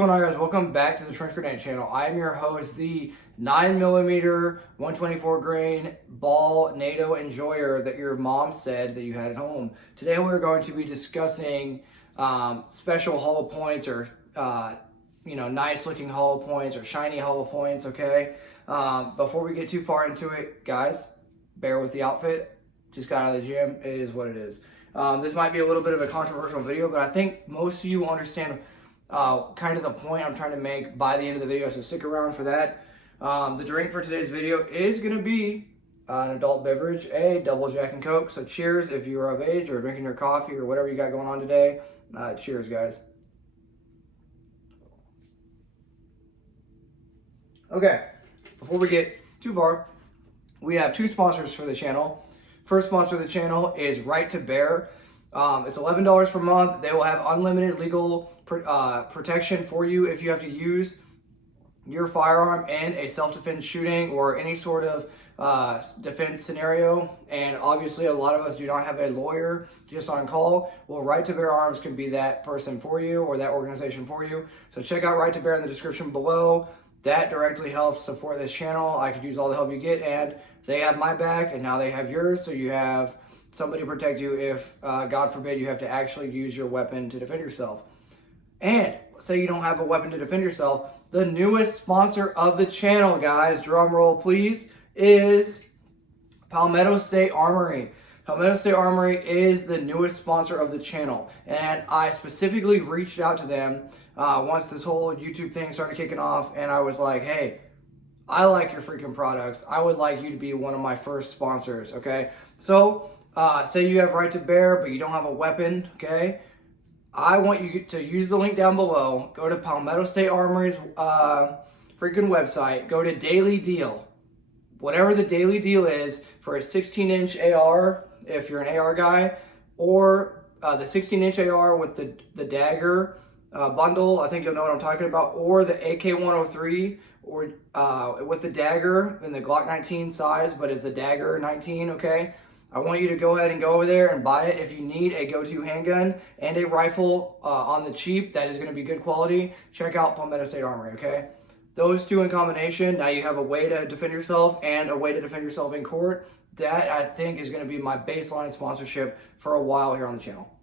going on, guys? Welcome back to the Trench Grenade channel. I am your host, the 9mm 124 grain ball NATO enjoyer that your mom said that you had at home. Today we're going to be discussing special hollow points or nice looking hollow points or shiny hollow points. Okay. Before we get too far into it, guys, bear with the outfit. Just got out of the gym. It is what it is. This might be a little bit of a controversial video, but I think most of you will understand kind of the point I'm trying to make by the end of the video, so stick around for that. The drink for today's video is going to be an adult beverage, a double Jack and Coke. So cheers if you are of age or drinking your coffee or whatever you got going on today. Cheers, guys. Okay, before we get too far, we have two sponsors for the channel. First sponsor of the channel is Right to Bear. It's $11 per month. They will have unlimited legal protection for you if you have to use your firearm in a self-defense shooting or any sort of defense scenario. And obviously a lot of us do not have a lawyer just on call. Well, Right to Bear Arms can be that person for you or that organization for you. So check out Right to Bear in the description below. That directly helps support this channel. I could use all the help you get, and they have my back and now they have yours. So you have somebody to protect you if, God forbid, you have to actually use your weapon to defend yourself. And say you don't have a weapon to defend yourself, the newest sponsor of the channel, guys, drum roll please, is Palmetto State Armory. Palmetto State Armory is the newest sponsor of the channel, and I specifically reached out to them once this whole YouTube thing started kicking off, and I was like, hey, I like your freaking products. I would like you to be one of my first sponsors, okay? So, say you have Right to Bear, but you don't have a weapon, okay? I want you to use the link down below. Go to Palmetto State Armory's freaking website. Go to Daily Deal. Whatever the Daily Deal is for a 16-inch AR, if you're an AR guy, or the 16-inch AR with the dagger bundle, I think you'll know what I'm talking about, or the AK-103 or with the dagger in the Glock 19 size, but it's a dagger 19, okay? I want you to go ahead and go over there and buy it. If you need a go-to handgun and a rifle on the cheap that is going to be good quality, check out Palmetto State Armory, okay? Those two in combination, now you have a way to defend yourself and a way to defend yourself in court. That, I think, is going to be my baseline sponsorship for a while here on the channel.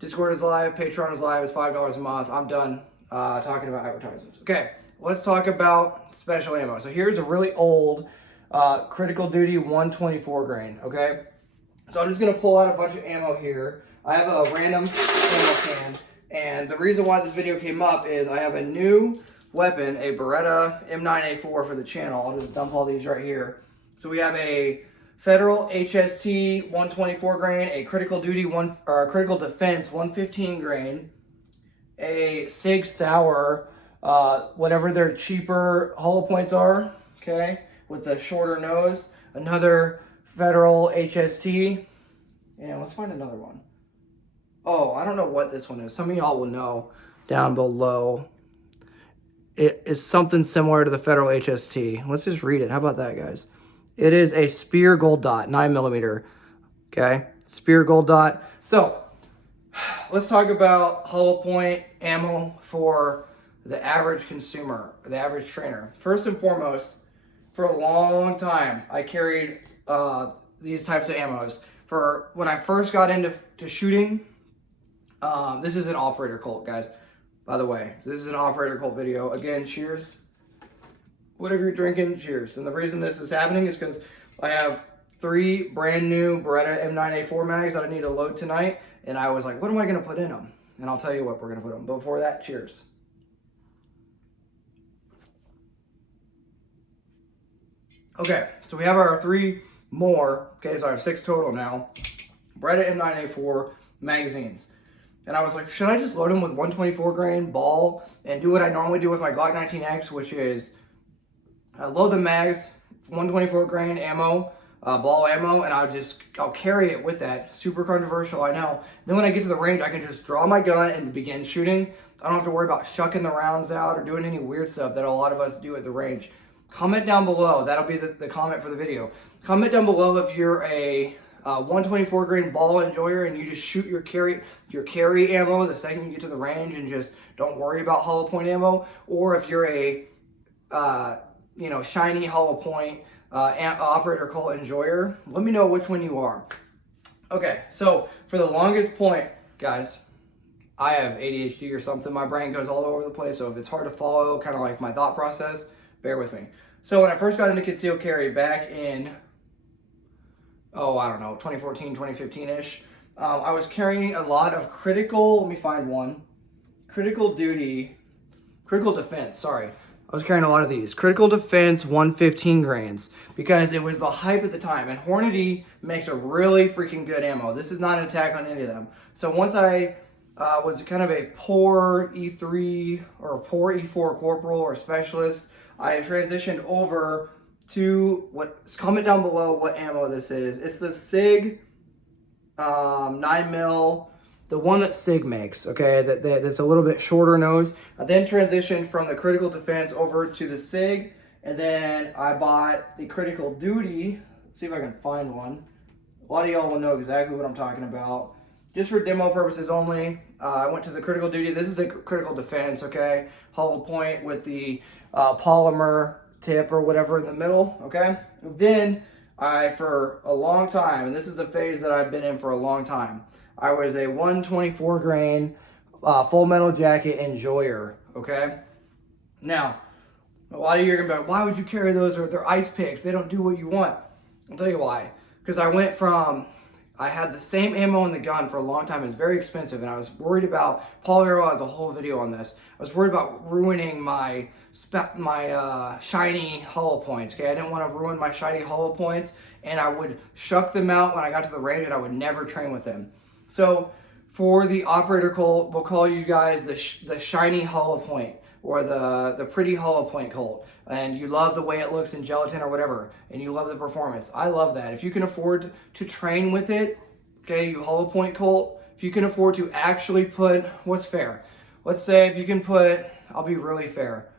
Discord is live. Patreon is live. It's $5 a month. I'm done talking about advertisements. Okay, let's talk about special ammo. So here's a really old Critical Duty 124 grain, okay? So I'm just gonna pull out a bunch of ammo here. I have a random ammo can, and the reason why this video came up is I have a new weapon, a Beretta M9A4 for the channel. I'll just dump all these right here. So we have a Federal HST 124 grain, a Critical Defense 115 grain, a Sig Sauer, whatever their cheaper hollow points are, okay? With the shorter nose, another Federal HST, and let's find another one. Oh, I don't know what this one is. Some of y'all will know down below. It is something similar to the Federal HST. Let's just read it. How about that, guys? It is a Speer Gold Dot, 9mm. Okay, Speer Gold Dot. So let's talk about hollow point ammo for the average consumer, the average trainer. First and foremost, for a long time, I carried these types of ammos. For when I first got into shooting, this is an operator cult, guys. By the way, this is an operator cult video. Again, cheers. Whatever you're drinking, cheers. And the reason this is happening is because I have 3 brand new Beretta M9A4 mags that I need to load tonight. And I was like, what am I going to put in them? And I'll tell you what we're going to put in them. But before that, cheers. Okay, so we have our 3 more. Okay, so I have 6 total now. Beretta M9A4 magazines. And I was like, should I just load them with 124 grain ball and do what I normally do with my Glock 19X, which is load the mags, 124 grain ammo, ball ammo, and I'll carry it with that. Super controversial, I know. Then when I get to the range, I can just draw my gun and begin shooting. I don't have to worry about shucking the rounds out or doing any weird stuff that a lot of us do at the range. Comment down below. That'll be the comment for the video. Comment down below if you're a 124 grain ball enjoyer and you just shoot your carry ammo the second you get to the range and just don't worry about hollow point ammo, or if you're a shiny hollow point operator Colt enjoyer, let me know which one you are. Okay, so for the longest point, guys, I have ADHD or something. My brain goes all over the place, so if it's hard to follow kind of like my thought process, bear with me. So when I first got into concealed carry back in, 2014, 2015-ish, I was carrying a lot of critical defense, sorry. I was carrying a lot of these. Critical Defense 115 grains because it was the hype at the time. And Hornady makes a really freaking good ammo. This is not an attack on any of them. So once I was kind of a poor E3 or a poor E4 corporal or specialist, I transitioned over to comment down below what ammo this is. It's the SIG 9mm. The one that SIG makes, okay, that's a little bit shorter nose. I then transitioned from the Critical Defense over to the SIG, and then I bought the Critical Duty. Let's see if I can find one. A lot of y'all will know exactly what I'm talking about. Just for demo purposes only, I went to the Critical Duty. This is the Critical Defense, okay? Hollow point with the polymer tip or whatever in the middle, okay? Then for a long time, and this is the phase that I've been in for a long time, I was a 124 grain full metal jacket enjoyer, okay? Now, a lot of you are going to be like, why would you carry those? Or they're ice picks. They don't do what you want. I'll tell you why. Because I had the same ammo in the gun for a long time. It's very expensive, and I was worried about, Paul Hero has a whole video on this. I was worried about ruining my shiny hollow points, okay? I didn't want to ruin my shiny hollow points, and I would shuck them out when I got to the range, and I would never train with them. So for the operator Colt, we'll call you guys the shiny hollow point or the pretty hollow point Colt. And you love the way it looks in gelatin or whatever, and you love the performance. I love that. If you can afford to train with it, okay, you hollow point Colt, if you can afford to actually put, what's fair? Let's say if you can put, I'll be really fair,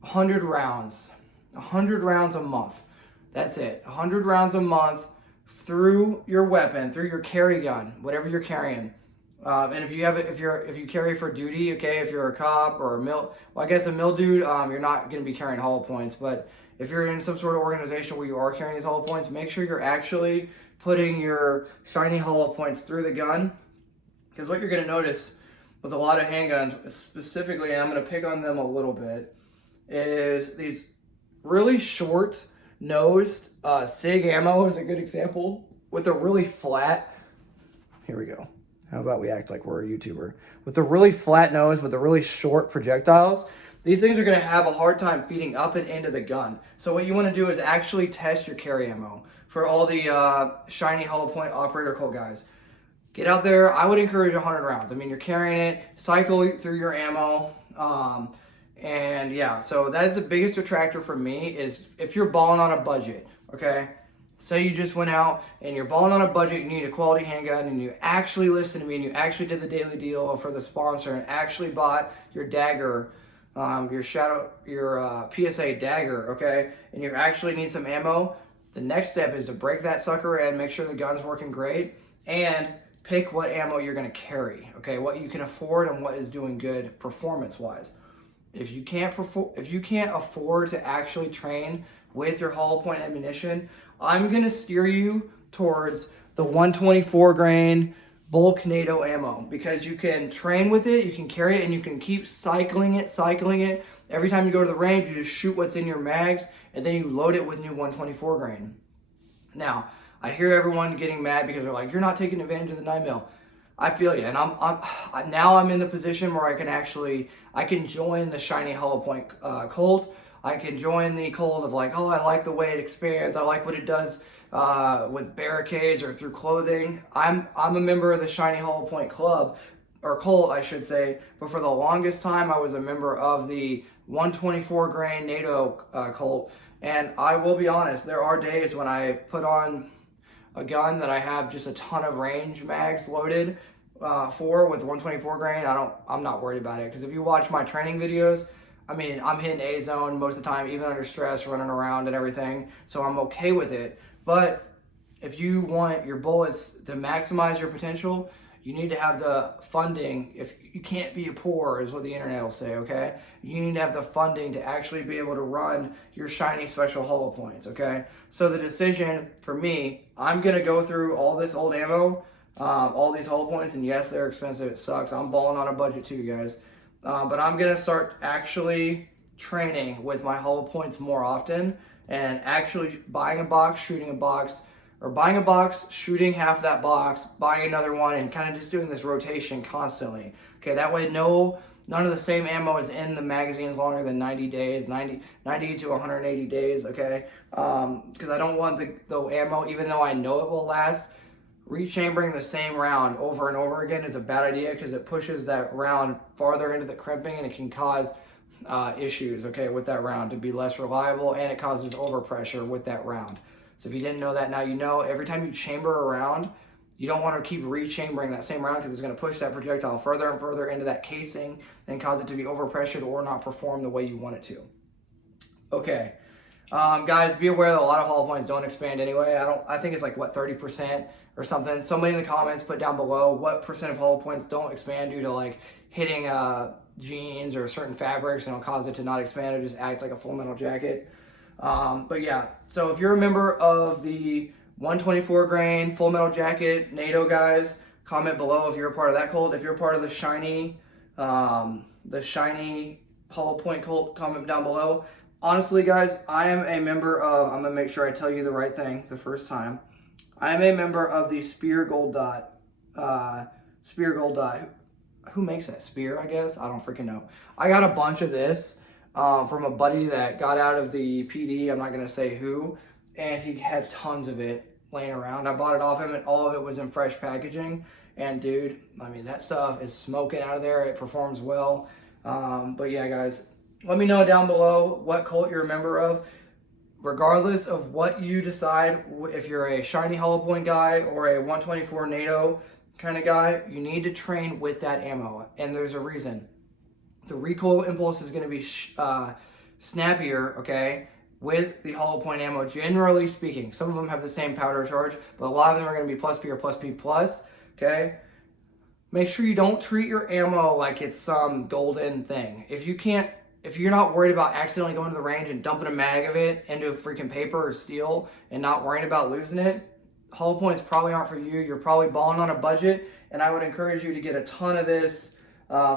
100 rounds a month. That's it, 100 rounds a month through your weapon, through your carry gun, whatever you're carrying. And if you carry for duty, okay, if you're a cop or a well, I guess a mill dude, you're not going to be carrying hollow points. But if you're in some sort of organization where you are carrying these hollow points, make sure you're actually putting your shiny hollow points through the gun. Because what you're going to notice with a lot of handguns, specifically, and I'm going to pick on them a little bit, is these really short nosed SIG ammo is a good example with a really flat, here we go. How about we act like we're a YouTuber? With a really flat nose, with the really short projectiles, these things are going to have a hard time feeding up and into the gun. So what you want to do is actually test your carry ammo for all the shiny hollow point operator Colt guys. Get out there. I would encourage 100 rounds. I mean, you're carrying it, cycle through your ammo. And yeah, so that is the biggest attractor for me is if you're balling on a budget, okay? Say you just went out and you're balling on a budget, you need a quality handgun, and you actually listened to me and you actually did the daily deal for the sponsor and actually bought your dagger, your PSA dagger, okay? And you actually need some ammo. The next step is to break that sucker in, make sure the gun's working great, and pick what ammo you're gonna carry, okay? What you can afford and what is doing good performance-wise. If you can't afford to actually train with your hollow point ammunition, I'm gonna steer you towards the 124 grain bulk NATO ammo because you can train with it, you can carry it, and you can keep cycling it. Every time you go to the range, you just shoot what's in your mags, and then you load it with new 124 grain. Now, I hear everyone getting mad because they're like, you're not taking advantage of the 9mm. I feel you, and I'm in the position where I can join the shiny hollow point Colt. I can join the Colt of like, oh, I like the way it expands. I like what it does with barricades or through clothing. I'm a member of the shiny hollow point club, or Colt, I should say. But for the longest time, I was a member of the 124 grain NATO Colt. And I will be honest, there are days when I put on a gun that I have just a ton of range mags loaded for with 124 grain. I'm not worried about it because if you watch my training videos, I mean, I'm hitting A zone most of the time, even under stress, running around and everything. So I'm okay with it. But if you want your bullets to maximize your potential, you need to have the funding. If you can't be poor, is what the internet will say, okay? You need to have the funding to actually be able to run your shiny special hollow points, okay? So the decision for me, I'm gonna go through all this old ammo, all these hollow points, and yes, they're expensive. It sucks. I'm balling on a budget too, guys. But I'm gonna start actually training with my hollow points more often, and actually buying a box, shooting a box, or buying a box, shooting half that box, buying another one, and kind of just doing this rotation constantly. Okay, that way none of the same ammo is in the magazines longer than 90 days, 90 to 180 days, okay? Because I don't want the ammo, even though I know it will last, rechambering the same round over and over again is a bad idea because it pushes that round farther into the crimping, and it can cause issues, okay, with that round to be less reliable, and it causes overpressure with that round. So if you didn't know that, now you know. Every time you chamber a round, you don't want to keep rechambering that same round because it's going to push that projectile further and further into that casing and cause it to be overpressured or not perform the way you want it to. Okay, guys, be aware that a lot of hollow points don't expand anyway. I think it's like, what, 30% or something. Somebody in the comments put down below what percent of hollow points don't expand due to like hitting jeans or certain fabrics, and it'll cause it to not expand or just act like a full metal jacket. But yeah, so if you're a member of the 124 grain full metal jacket NATO guys, comment below if you're a part of that cult. If you're a part of the shiny hollow point cult, comment down below. Honestly, guys, I am a member of, I'm gonna make sure I tell you the right thing the first time. I am a member of the Spear Gold Dot. Who makes that? Spear, I guess? I don't freaking know. I got a bunch of this from a buddy that got out of the PD. I'm not going to say who. And he had tons of it laying around. I bought it off him, and all of it was in fresh packaging. And dude, I mean, that stuff is smoking out of there. It performs well. But yeah, guys, let me know down below what cult you're a member of. Regardless of what you decide, if you're a shiny hollow point guy or a 124 NATO kind of guy, you need to train with that ammo, and there's a reason. The recoil impulse is going to be snappier, okay, with the hollow point ammo, generally speaking. Some of them have the same powder charge, but a lot of them are going to be plus P or plus P plus, okay? Make sure you don't treat your ammo like it's some golden thing. If you're not worried about accidentally going to the range and dumping a mag of it into freaking paper or steel and not worrying about losing it, hollow points probably aren't for you. You're probably balling on a budget, and I would encourage you to get a ton of this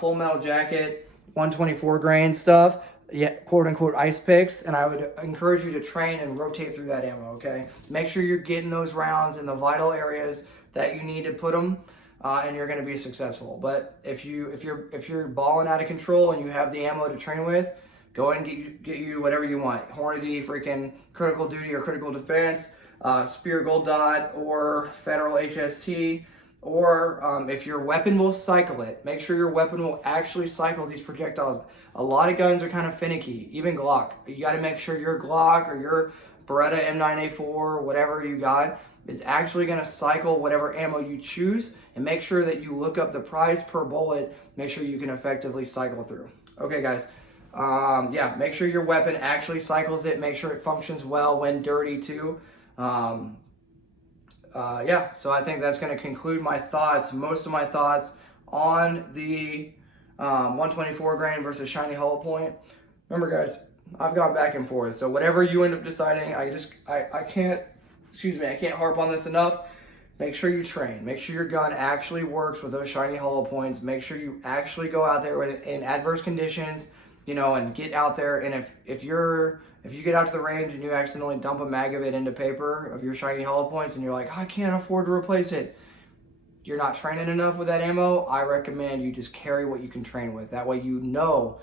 full metal jacket 124 grain stuff, yeah, quote unquote ice picks, and I would encourage you to train and rotate through that ammo, okay? Make sure you're getting those rounds in the vital areas that you need to put them, and you're going to be successful. But if you're balling out of control and you have the ammo to train with, go ahead and get you whatever you want. Hornady, freaking critical duty or critical defense, Spear Gold Dot, or Federal HST, or if your weapon will cycle it, make sure your weapon will actually cycle these projectiles. A lot of guns are kind of finicky, even Glock. You got to make sure your Glock or your Beretta M9A4, whatever you got, is actually going to cycle whatever ammo you choose, and make sure that you look up the price per bullet, make sure you can effectively cycle through. Okay, guys. Yeah, make sure your weapon actually cycles it, make sure it functions well when dirty too. Yeah, so I think that's going to conclude my thoughts, most of my thoughts on the 124 grain versus shiny hollow point. Remember, guys, I've gone back and forth, so whatever you end up deciding, I can't harp on this enough. Make sure you train. Make sure your gun actually works with those shiny hollow points. Make sure you actually go out there in adverse conditions, you know, and get out there. And if you get out to the range and you accidentally dump a mag of it into paper of your shiny hollow points and you're like, I can't afford to replace it, you're not training enough with that ammo, I recommend you just carry what you can train with. That way you know,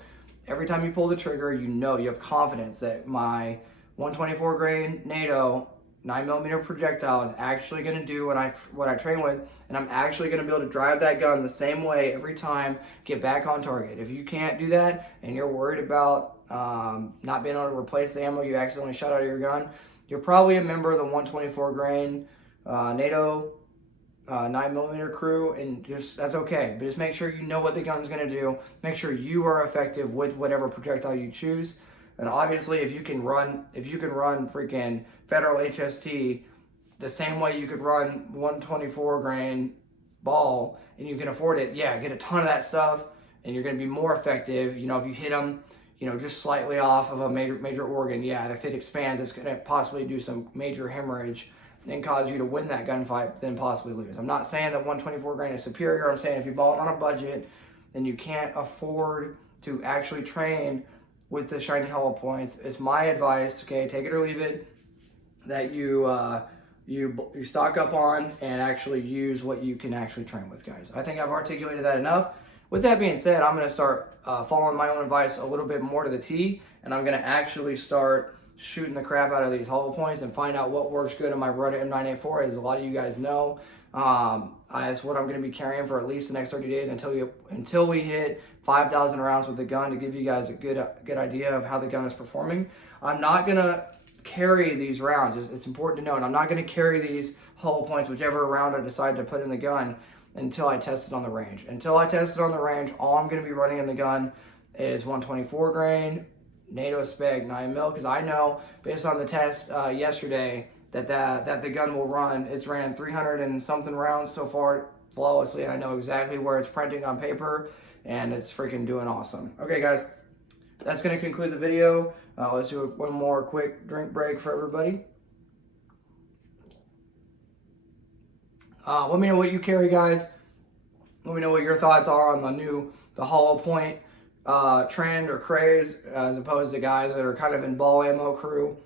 every time you pull the trigger, you know, you have confidence that my 124 grain NATO 9mm projectile is actually going to do what I train with, and I'm actually going to be able to drive that gun the same way every time, get back on target. If you can't do that and you're worried about not being able to replace the ammo you accidentally shot out of your gun, you're probably a member of the 124 grain NATO 9mm crew, and just that's okay. But just make sure you know what the gun's going to do. Make sure you are effective with whatever projectile you choose. And obviously, if you can run freaking Federal HST the same way you could run 124 grain ball and you can afford it, yeah, get a ton of that stuff and you're going to be more effective. You know, if you hit them, you know, just slightly off of a major organ, yeah, if it expands, it's going to possibly do some major hemorrhage and cause you to win that gunfight, then possibly lose. I'm not saying that 124 grain is superior. I'm saying if you're balling on a budget and you can't afford to actually train with the shiny hollow points, it's my advice, okay, take it or leave it, that you stock up on and actually use what you can actually train with, guys. I think I've articulated that enough. With that being said, I'm going to start following my own advice a little bit more to the T, and I'm going to actually start shooting the crap out of these hollow points and find out what works good in my Beretta M9A4. As a lot of you guys know, that's what I'm going to be carrying for at least the next 30 days until we hit 5,000 rounds with the gun, to give you guys a good idea of how the gun is performing. I'm not going to carry these rounds. It's important to note, I'm not going to carry these hollow points, whichever round I decide to put in the gun, until I test it on the range. Until I test it on the range, all I'm going to be running in the gun is 124 grain, NATO spec 9mm, because I know based on the test yesterday that the gun will run. It's ran 300 and something rounds so far flawlessly, and I know exactly where it's printing on paper, and it's freaking doing awesome. Okay, guys, that's going to conclude the video. Let's do one more quick drink break for everybody. Let me know what you carry, guys. Let me know what your thoughts are on the hollow point trend or craze, as opposed to guys that are kind of in ball ammo crew.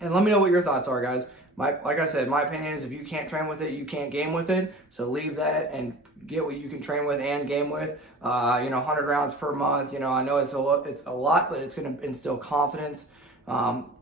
And let me know what your thoughts are, guys. Like I said, my opinion is if you can't train with it, you can't game with it. So leave that and get what you can train with and game with. 100 rounds per month. You know, I know it's a lot, but it's going to instill confidence.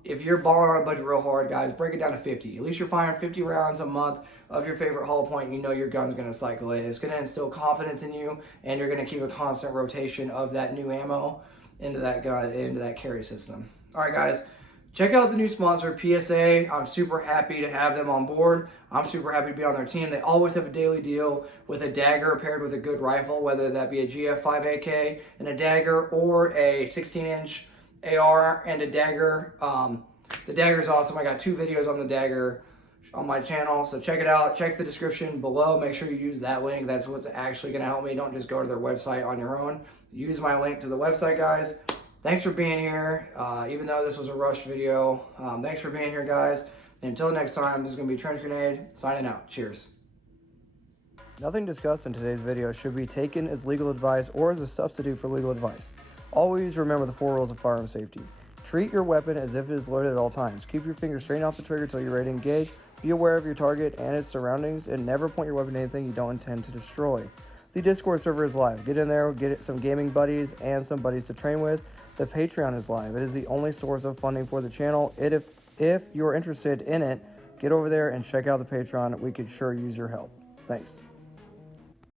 If you're balling on a budget real hard, guys, break it down to 50. At least you're firing 50 rounds a month of your favorite hollow point. You know your gun's going to cycle it. It's going to instill confidence in you, and you're going to keep a constant rotation of that new ammo into that gun, into that carry system. All right, guys. Check out the new sponsor, PSA. I'm super happy to have them on board. I'm super happy to be on their team. They always have a daily deal with a dagger paired with a good rifle, whether that be a GF5AK and a dagger, or a 16-inch AR and a dagger. The dagger is awesome. I got 2 videos on the dagger on my channel, so check it out. Check the description below. Make sure you use that link. That's what's actually going to help me. Don't just go to their website on your own. Use my link to the website, guys. Thanks for being here, even though this was a rushed video. Thanks for being here, guys. Until next time, this is going to be Trench Grenade, signing out. Cheers. Nothing discussed in today's video should be taken as legal advice or as a substitute for legal advice. Always remember the 4 rules of firearm safety. Treat your weapon as if it is loaded at all times. Keep your finger straight off the trigger until you're ready to engage. Be aware of your target and its surroundings, and never point your weapon to anything you don't intend to destroy. The Discord server is live. Get in there, get some gaming buddies and some buddies to train with. The Patreon is live. It is the only source of funding for the channel. If you're interested in it, get over there and check out the Patreon. We could sure use your help. Thanks.